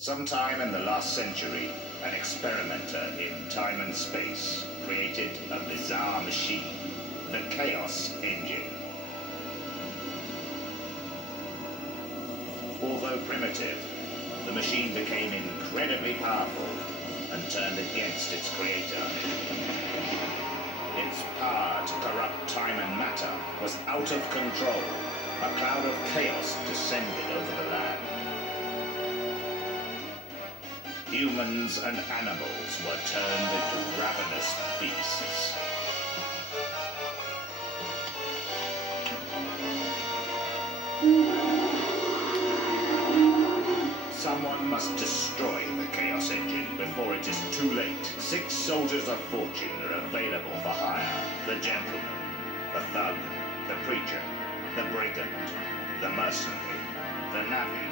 Sometime in the last century, an experimenter in time and space created a bizarre machine, the Chaos Engine. Although primitive, the machine became incredibly powerful and turned against its creator. Its power to corrupt time and matter was out of control. A cloud of chaos descended over the land. Humans and animals were turned into ravenous beasts. Someone must destroy the Chaos Engine before it is too late. 6 soldiers of fortune are available for hire. The gentleman, the thug, the preacher, the brigand, the mercenary, the navvy,